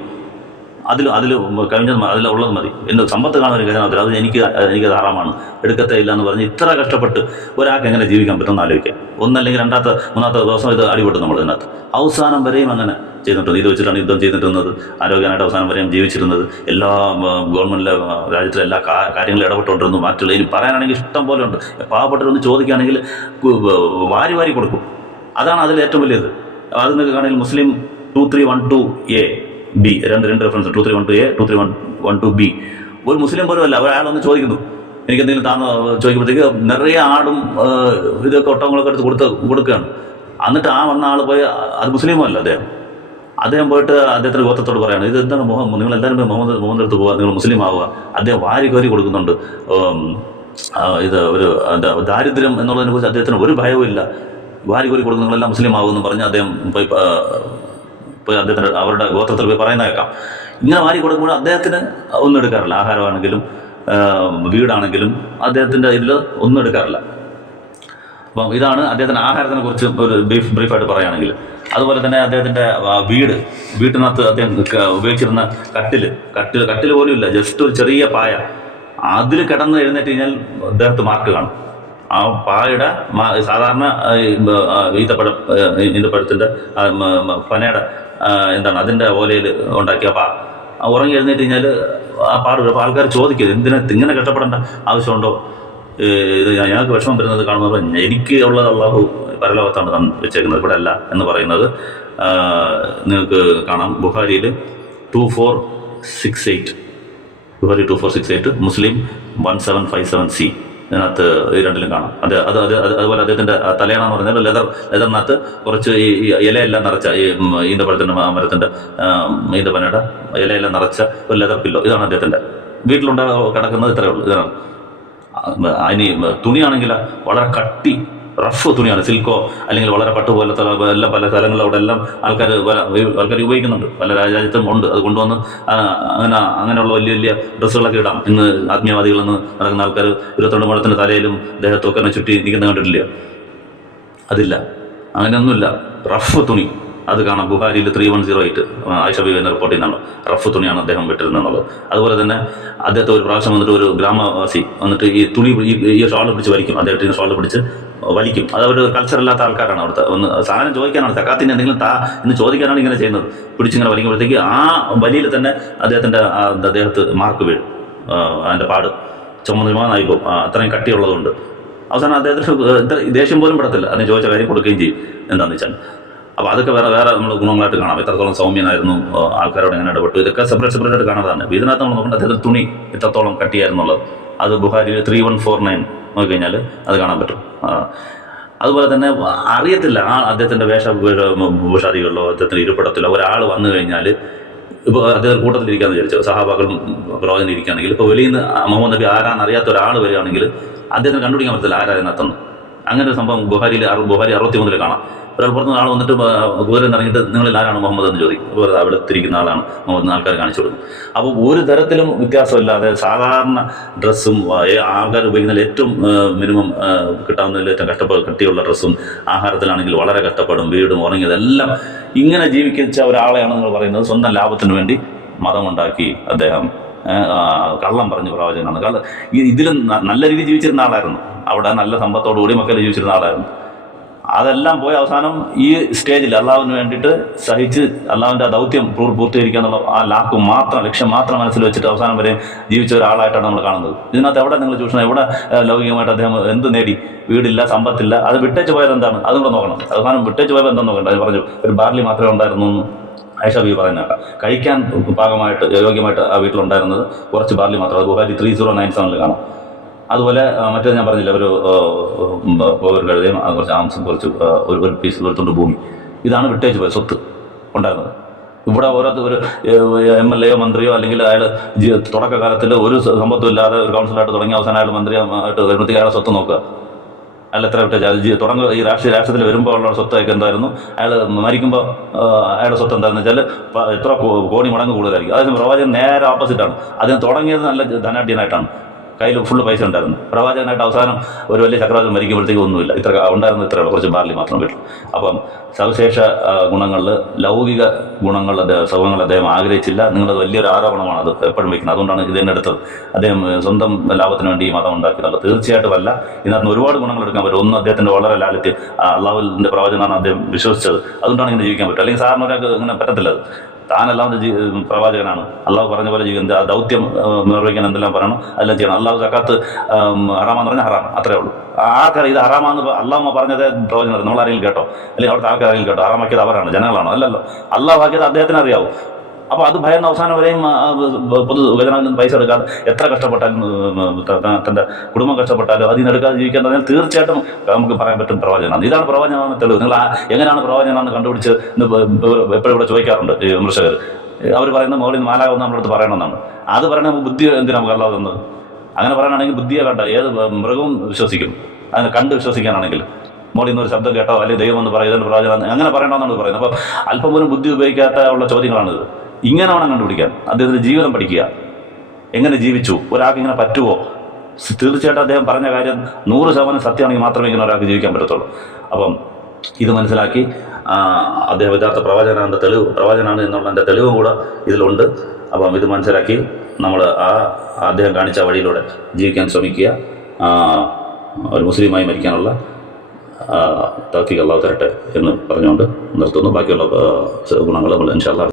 അതിൽ അതിൽ കഴിഞ്ഞത് അതിൽ ഉള്ളത് മതി. എന്റെ സമ്പത്ത് കാണാൻ ഒരു ഖജനാത്തിൽ അത് എനിക്ക് എനിക്ക് ധാരാളമാണ് എടുക്കത്തേ ഇല്ല എന്ന് പറഞ്ഞ് ഇത്ര കഷ്ടപ്പെട്ട് ഒരാൾക്ക് എങ്ങനെ ജീവിക്കാൻ പറ്റുമെന്ന് ആലോചിക്കാം. ഒന്നല്ലെങ്കിൽ രണ്ടാമത്തെ മൂന്നാമത്തെ ദിവസം ഇത് അടിപെട്ടു നമ്മൾ ഇതിനകത്ത്. അവസാനം വരെയും അങ്ങനെ ചെയ്തിട്ടുണ്ട്. ഇത് വെച്ചിട്ടാണ് യുദ്ധം ചെയ്തിട്ടുന്നത്. ആരോഗ്യമായിട്ട് അവസാനം വരെയും ജീവിച്ചിരുന്നത്. എല്ലാ ഗവൺമെന്റിലെ രാജ്യത്തിലെ എല്ലാ കാര്യങ്ങളും ഇടപെട്ടുകൊണ്ടിരുന്നു. മറ്റുള്ള ഇനി പറയാനാണെങ്കിൽ ഇഷ്ടം പോലെ ഉണ്ട്. പാവപ്പെട്ടവരൊന്ന് ചോദിക്കുകയാണെങ്കിൽ വാരി വാരി കൊടുക്കും. അതാണ് അതിൽ ഏറ്റവും വലിയത്. അത് നിങ്ങൾക്ക് കാണുകയാണെങ്കിൽ Muslim two three one two A B രണ്ട് രണ്ട് reference two three one two A two three one one two B ഒരു മുസ്ലിം പോലും അല്ല ഒരാളൊന്ന് ചോദിക്കുന്നു. എനിക്ക് എന്തെങ്കിലും താന്ന് ചോദിക്കുമ്പോഴത്തേക്ക് നിറയെ ആടും ഇതൊക്കെ ഒട്ടകങ്ങളൊക്കെ എടുത്ത് കൊടുത്ത് കൊടുക്കുകയാണ്. എന്നിട്ട് ആ വന്ന ആൾ പോയി അത് മുസ്ലിമും അല്ല അദ്ദേഹം. അദ്ദേഹം പോയിട്ട് അദ്ദേഹത്തിന് ഗോത്രത്തോട് പറയാണ് ഇത് എന്താണ് മുഹമ്മദ് നിങ്ങൾ എല്ലാവരും പോയി മുഹമ്മദ് മുഹമ്മദ് അടുത്ത് പോവുക നിങ്ങൾ മുസ്ലിം ആവുക. അദ്ദേഹം വാരി കോരി കൊടുക്കുന്നുണ്ട്. ഇത് ഒരു എന്താ ദാരിദ്ര്യം എന്നുള്ളതിനെ കുറിച്ച് അദ്ദേഹത്തിന് ഒരു ഭയവും ഇല്ല വാരി കോരി കൊടുക്കുന്ന നിങ്ങളെല്ലാം മുസ്ലിം ആവുമെന്ന് പറഞ്ഞ് അദ്ദേഹം പോയി പോയി അദ്ദേഹത്തിന് അവരുടെ ഗോത്രത്തിൽ പോയി പറയുന്ന കേൾക്കാം. ഇങ്ങനെ വാരി കൊടുക്കുമ്പോൾ അദ്ദേഹത്തിന് ഒന്നും എടുക്കാറില്ല. ആഹാരമാണെങ്കിലും വീടാണെങ്കിലും അദ്ദേഹത്തിന്റെ ഇതിൽ ഒന്നും എടുക്കാറില്ല. അപ്പം ഇതാണ് അദ്ദേഹത്തിന്റെ ആഹാരത്തിനെ കുറിച്ച് ഒരു ബ്രീഫ് ബ്രീഫായിട്ട് പറയുകയാണെങ്കിൽ. അതുപോലെ തന്നെ അദ്ദേഹത്തിന്റെ വീട്. വീട്ടിനകത്ത് അദ്ദേഹം ഉപയോഗിച്ചിരുന്ന കട്ടിൽ. കട്ടിൽ കട്ടിൽ പോലും ഇല്ല. ജസ്റ്റ് ഒരു ചെറിയ പായ. അതിൽ കിടന്ന് എഴുന്നേറ്റ് കഴിഞ്ഞാൽ അദ്ദേഹത്ത് മാർക്ക് കാണും. ആ പായയുടെ സാധാരണ ഈത്തപ്പഴം ഈന്തപ്പഴത്തിന്റെ പനയുടെ എന്താണ് അതിന്റെ ഓലയിൽ ഉണ്ടാക്കിയ പാ. ഉറങ്ങി എഴുന്നേറ്റ് കഴിഞ്ഞാൽ ആ പാട്. അപ്പോൾ ആൾക്കാർ ചോദിക്കും എന്തിനാ ഇങ്ങനെ കഷ്ടപ്പെടേണ്ട ആവശ്യമുണ്ടോ? ഇത് ഞങ്ങൾക്ക് വിഷമം വരുന്നത് കാണുമ്പോൾ എനിക്ക് ഉള്ളത് അള്ളാഹു പരലോകത്താണ് തന്ന് വെച്ചേക്കുന്നത് ഇവിടെ അല്ല എന്ന് പറയുന്നത്. നിങ്ങൾക്ക് കാണാം ബുഹാരിയിൽ two four six eight Bukhari two four six eight Muslim one seven five seven C ഇതിനകത്ത് ഈ രണ്ടിലും കാണാം. അത് അത് അത് അത് അതുപോലെ അദ്ദേഹത്തിന്റെ തലയണ എന്ന് പറഞ്ഞാൽ ലെതർ ലെതറിനകത്ത് കുറച്ച് ഈ ഇലയെല്ലാം നിറച്ച ഈ ഈന്തപ്പഴത്തിന്റെ ഈന്തപ്പഴത്തിന്റെ മ- മരത്തിന്റെ ഈന്തപ്പനയുടെ ഇലയെല്ലാം നിറച്ച ഒരു ലെതർ പില്ലോ ഇതാണ് അദ്ദേഹത്തിന്റെ. വീട്ടിലുണ്ടാ കിടക്കുന്നത് ഇത്രയേ ഉള്ളൂ. ഇതാണ്. അതിന് തുണിയാണെങ്കിൽ വളരെ കട്ടി റഫ് തുണിയാണ് സിൽക്കോ അല്ലെങ്കിൽ വളരെ പട്ട് പോലത്തെ എല്ലാം പല സ്ഥലങ്ങളിൽ അവിടെ എല്ലാം ആൾക്കാർ ആൾക്കാർ ഉപയോഗിക്കുന്നുണ്ട്. പല രാജ്യത്തും ഉണ്ട്. അത് കൊണ്ടുവന്ന് അങ്ങനെ അങ്ങനെയുള്ള വലിയ വലിയ ഡ്രസ്സുകളൊക്കെ ഇടാം. ഇന്ന് ആത്മീയവാദികളെന്ന് നടക്കുന്ന ആൾക്കാർ ഇരുപത്തിരണ്ട് മുഴത്തിന്റെ തലയിലും ദേഹത്തൊക്കെ തന്നെ ചുറ്റി നിൽക്കുന്ന കണ്ടിട്ടില്ല. അതില്ല. അങ്ങനെയൊന്നുമില്ല. റഫ് തുണി. അത് കാണാം. ബുഹാരിയിൽ three one zero eight Aisha B എന്ന നിന്നാണ് ചെയ്യുന്നതാണ് റഫ് തുണിയാണ് അദ്ദേഹം വിട്ടിരുന്നുള്ളത് അതുപോലെ തന്നെ അദ്ദേഹത്തെ ഒരു പ്രാവശ്യം വന്നിട്ട് ഒരു ഗ്രാമവാസി വന്നിട്ട് ഈ തുണി ഈ ഷോൾ പിടിച്ച് വലിക്കും. അദ്ദേഹത്തിന് ഷാൾ പിടിച്ച് വലിക്കും. അത് അവരുടെ കൾച്ചർ അല്ലാത്ത ആൾക്കാരാണ് അവിടുത്തെ. ഒന്ന് സാധനം ചോദിക്കാനാണ്. തക്കാത്തിന് എന്തെങ്കിലും താ എന്ന് ചോദിക്കാനാണ് ഇങ്ങനെ ചെയ്യുന്നത്. പിടിച്ചിങ്ങനെ വലിക്കുമ്പോഴത്തേക്ക് ആ വലിയിൽ തന്നെ അദ്ദേഹത്തിന്റെ അദ്ദേഹത്ത് മാർക്ക് വീഴും. അതിന്റെ പാട്. ചുമന്നുമാനായി പോകും. അത്രയും കട്ടിയുള്ളതുകൊണ്ട്. അവസാനം അദ്ദേഹത്തിന് ദേഷ്യം പോലും പെടത്തില്ല. അതിന് ചോദിച്ച കാര്യം കൊടുക്കുകയും ചെയ്യും. എന്താണെന്ന് വെച്ചാൽ. അപ്പോൾ അതൊക്കെ വേറെ വേറെ നമ്മൾ ഗുണങ്ങളായിട്ട് കാണാം. എത്രത്തോളം സൗമ്യനായിരുന്നു ആൾക്കാരോട് എങ്ങനെ ഇടപെട്ടു. ഇതൊക്കെ സെപ്പറേറ്റ് സെപ്പറേറ്റ് ആയിട്ട് കാണാതാണ്. വീതിനകത്ത് നമ്മൾ നോക്കേണ്ട അദ്ദേഹത്തിന് തുണി എത്രത്തോളം കട്ടിയായിരുന്നുള്ളത്. അത് ബുഹാരിയിൽ ത്രീ വൺ ഫോർ നയൻ നോക്കിക്കഴിഞ്ഞാൽ അത് കാണാൻ പറ്റും. അതുപോലെ തന്നെ അറിയത്തില്ല ആ അദ്ദേഹത്തിന്റെ വേഷ ഭൂഷാദികളിലോ അദ്ദേഹത്തിന്റെ ഇരിപ്പിടത്തിലോ ഒരാൾ വന്നു കഴിഞ്ഞാൽ ഇപ്പോൾ അദ്ദേഹം കൂട്ടത്തിലിരിക്കാന്ന് വിചാരിച്ചു? സഹാബാക്കളും പ്രവാചകൻ ഇരിക്കുകയാണെങ്കിൽ ഇപ്പോൾ വെളിയിൽ നിന്ന് മുഹമ്മദ് നബി ആരാന്ന് അറിയാത്ത ഒരാൾ വരികയാണെങ്കിൽ അദ്ദേഹത്തിന് കണ്ടുപിടിക്കാൻ പറ്റത്തില്ല ആരാ ഇതിനകത്തുനിന്ന് അങ്ങനെ ഒരു സംഭവം ബുഹാരിയിൽ ബുഹാരി അറുപത്തി മൂന്നിൽ കാണാം. ഒരാൾ പുറത്ത് വന്നിട്ട് കുതിര ഇറങ്ങിയിട്ട് നിങ്ങളിൽ ആരാണ് മുഹമ്മദ് എന്ന് ചോദിക്കും. അപ്പോൾ അവിടെ തിരിക്കുന്ന ആളാണ് മുഹമ്മദ് ആൾക്കാർ കാണിച്ചു കൊടുക്കും. അപ്പോൾ ഒരു തരത്തിലും വ്യത്യാസമില്ലാതെ സാധാരണ ഡ്രസ്സും ആൾക്കാർ ഉപയോഗിക്കുന്ന ഏറ്റവും മിനിമം കിട്ടാവുന്നതിൽ ഏറ്റവും കഷ്ടപ്പാട് കട്ടിയുള്ള ഡ്രസ്സും ആഹാരത്തിലാണെങ്കിൽ വളരെ കഷ്ടപ്പാടും വീടും ഉറങ്ങിയതെല്ലാം ഇങ്ങനെ ജീവിക്കിച്ച ഒരാളെയാണ് നിങ്ങൾ പറയുന്നത്. സ്വന്തം ലാഭത്തിന് വേണ്ടി മതമുണ്ടാക്കി അദ്ദേഹം കള്ളം പറഞ്ഞു പ്രവചനമാണ് കള്ള ഇതിലും നല്ല രീതിയിൽ ജീവിച്ചിരുന്ന ആളായിരുന്നു. അവിടെ നല്ല സമ്പത്തോടുകൂടി മക്കളെ ജീവിച്ചിരുന്ന ആളായിരുന്നു. അതെല്ലാം പോയി അവസാനം ഈ സ്റ്റേജിൽ അള്ളാഹുവിന് വേണ്ടിയിട്ട് സഹിച്ച് അള്ളാഹുവിന്റെ ദൗത്യം പൂർ പൂർത്തീകരിക്കുക എന്നുള്ള ആ ലാക്ക് മാത്രം ലക്ഷ്യം മാത്രം മനസ്സിൽ വെച്ചിട്ട് അവസാനം വരെ ജീവിച്ച ഒരാളായിട്ടാണ് നമ്മൾ കാണുന്നത്. ഇതിനകത്ത് എവിടെ നിങ്ങൾ ചൂഷണം എവിടെ ലൗകികമായിട്ട് അദ്ദേഹം എന്ത് നേടി? വീടില്ല സമ്പത്തില്ല അത് വിട്ടേച്ച് പോയത് എന്താണ്? അതും കൂടെ നോക്കണം. അവസാനം വിട്ടേച്ച് പോയത് എന്താണെന്ന് നോക്കണ്ട? അത് പറഞ്ഞു ഒരു ബാർലി മാത്രമേ ഉണ്ടായിരുന്നു ഐഷ ബി പറയുന്ന കഴിക്കാൻ പാകമായിട്ട് യോഗ്യമായിട്ട് ആ വീട്ടിലുണ്ടായിരുന്നത് കുറച്ച് ബാർലി മാത്രം അത് ബുഹാരി ത്രീ സീറോ നയൻ സെവനിൽ കാണാം. അതുപോലെ മറ്റേ ഞാൻ പറഞ്ഞില്ല ഒരു ഒരു കഴുതയും കുറച്ച് ആംസും കുറച്ച് ഒരു ഒരു പീസ് ഒരു ഭൂമി. ഇതാണ് വിട്ടേച്ച് പോയത് സ്വത്ത് ഉണ്ടായിരുന്നത്. ഇവിടെ ഓരോ ഒരു എം എൽ എയോ മന്ത്രിയോ അല്ലെങ്കിൽ അയാൾ തുടക്കകാലത്തിൽ ഒരു സമ്പത്തും ഇല്ലാതെ ഒരു കൗൺസിലായിട്ട് തുടങ്ങി അവസാനം അയാൾ മന്ത്രിയായിട്ട് വരുമ്പോഴത്തേക്ക് അയാളെ സ്വത്ത് നോക്കുക. അയാൾ എത്ര വിട്ടേച്ച്? തുടങ്ങുക ഈ രാഷ്ട്രീയ രാഷ്ട്രത്തിൽ വരുമ്പോൾ ഉള്ള സ്വത്തൊക്കെ എന്തായിരുന്നു? അയാൾ മരിക്കുമ്പോൾ അയാളുടെ സ്വത്ത് എന്താണെന്ന് വെച്ചാൽ എത്ര കോടി മടങ്ങ് കൂടുതലായിരിക്കും. അതിന് പ്രവാചകൻ നേരെ ഓപ്പോസിറ്റാണ് അതിന് തുടങ്ങിയത് നല്ല ധനാഢ്യനായിട്ടാണ്. കയ്യിൽ ഫുള്ള് പൈസ ഉണ്ടായിരുന്നു. പ്രവാചകനായിട്ട് അവസാനം ഒരു വലിയ ചക്രവർത്തി മരിക്കുമ്പോഴത്തേക്ക് ഒന്നുമില്ല. ഇത്ര ഉണ്ടായിരുന്ന ഇത്ര കുറച്ച് ബാർലി മാത്രം വീട്ടിൽ അപ്പം സവിശേഷ ഗുണങ്ങളിൽ ലൗകിക ഗുണങ്ങൾ സുഖങ്ങൾ അദ്ദേഹം ആഗ്രഹിച്ചില്ല. നിങ്ങളത് വലിയൊരു ആരോപണമാണ് അത് എപ്പോഴും വയ്ക്കുന്നത്. അതുകൊണ്ടാണ് ഇത് തന്നെ എടുത്തത്. അദ്ദേഹം സ്വന്തം ലാഭത്തിന് വേണ്ടി ഈ മതം ഉണ്ടാക്കിയതല്ല തീർച്ചയായിട്ടും അല്ല. ഇതിനകത്ത് ഒരുപാട് ഗുണങ്ങൾ എടുക്കാൻ പറ്റും. ഒന്ന് അദ്ദേഹത്തിന്റെ വളരെ ലാലിത്യം അള്ളാഹുലിന്റെ പ്രവചനമാണ് അദ്ദേഹം വിശ്വസിച്ചത്. അതുകൊണ്ടാണ് ഇങ്ങനെ ജീവിക്കാൻ പറ്റും. അല്ലെങ്കിൽ സാറിന് ഒരാൾക്ക് ഇങ്ങനെ പറ്റത്തില്ല താൻ അല്ലാതെ പ്രവാചകനാണ്. അള്ളാഹു പറഞ്ഞ പോലെ ജീവിക്കുന്നത് ആ ദൗത്യം നിർവഹിക്കാൻ എന്തെല്ലാം പറയണം അതെല്ലാം ചെയ്യണം. അള്ളാഹു സക്കാത്ത് ഹറാമാന്ന് പറഞ്ഞാൽ ഹറാം അത്രേ ഉള്ളൂ. ആൾക്കാർ ഇത് ഹറാമാന്ന് അള്ളാഹു പറഞ്ഞത് പ്രവചനം നമ്മൾ ആരെങ്കിലും കേട്ടോ. അല്ലെങ്കിൽ അവിടുത്തെ ആൾക്കാരെങ്കിലും കേട്ടോ. ഹറാമാക്കിയത് അവരാണ് ജനങ്ങളാണോ? അല്ലല്ലോ. അള്ളാഹു ആക്കിയത് അദ്ദേഹത്തിന് അറിയാവൂ അപ്പോൾ അത് ഭയന്ന് അവസാനം വരെയും പൊതു ഖജനാവിൽ നിന്ന് പൈസ എടുക്കാതെ എത്ര കഷ്ടപ്പെട്ടാലും ഉം, ത- ത- തന്റെ കുടുംബം കഷ്ടപ്പെട്ടാലും അതിൽ നിന്ന് എടുക്കാതെ ജീവിക്കാൻ തീർച്ചയായിട്ടും നമുക്ക് പറയാൻ പറ്റും പ്രവചനമാണ്. ഇതാണ് പ്രവചനമാണ് തെളിവ്. നിങ്ങൾ എങ്ങനെയാണ് പ്രവചനമാണെന്ന് കണ്ടുപിടിച്ച് എപ്പോഴും ഇവിടെ ചോദിക്കാറുണ്ട് ഈ വിമർശകർ. അവർ പറയുന്ന മുകളിൽ മാലാകുന്ന നമ്മുടെ അടുത്ത് പറയണമെന്നാണ്. അത് പറയണ ബുദ്ധി എന്തിനാ നമുക്ക് അല്ലാതെ അങ്ങനെ പറയാനാണെങ്കിൽ ബുദ്ധിയെ കണ്ട ഏത് മൃഗവും വിശ്വസിക്കും. അതിനെ കണ്ട് വിശ്വസിക്കാനാണെങ്കിൽ. മോളിൽ നിന്ന് ഒരു ശബ്ദം കേട്ടോ അല്ലെങ്കിൽ ദൈവം എന്ന് പറയുന്നത് പ്രവചനം അങ്ങനെ പറയണമെന്നാണ് പറയുന്നത്. അപ്പോൾ അല്പം പോലും ബുദ്ധി ഉപയോഗിക്കാത്ത ഉള്ള ചോദ്യങ്ങളാണിത്. ഇങ്ങനെ വേണം കണ്ടുപിടിക്കാൻ അദ്ദേഹത്തിന്റെ ജീവിതം പഠിക്കുക. എങ്ങനെ ജീവിച്ചു? ഒരാൾക്ക് ഇങ്ങനെ പറ്റുമോ തീർച്ചയായിട്ടും അദ്ദേഹം പറഞ്ഞ കാര്യം നൂറ് ശതമാനം സത്യമാണെങ്കിൽ മാത്രമേ ഇങ്ങനെ ഒരാൾക്ക് ജീവിക്കാൻ പറ്റത്തുള്ളൂ. അപ്പം ഇത് മനസ്സിലാക്കി അദ്ദേഹം യഥാർത്ഥ പ്രവാചകനാണ് തെളിവ് പ്രവാചകനാണ് എന്നുള്ളതിന്റെ തെളിവും കൂടെ ഇതിലുണ്ട്. അപ്പം ഇത് മനസ്സിലാക്കി നമ്മൾ ആ അദ്ദേഹം കാണിച്ച വഴിയിലൂടെ ജീവിക്കാൻ ശ്രമിക്കുക. ഒരു മുസ്ലിമായി മരിക്കാനുള്ള അള്ളാഹു തരട്ടെ എന്ന് പറഞ്ഞുകൊണ്ട് നിർത്തുന്നു. ബാക്കിയുള്ള ഗുണങ്ങൾ നമ്മൾ ഇൻഷാല്ലാ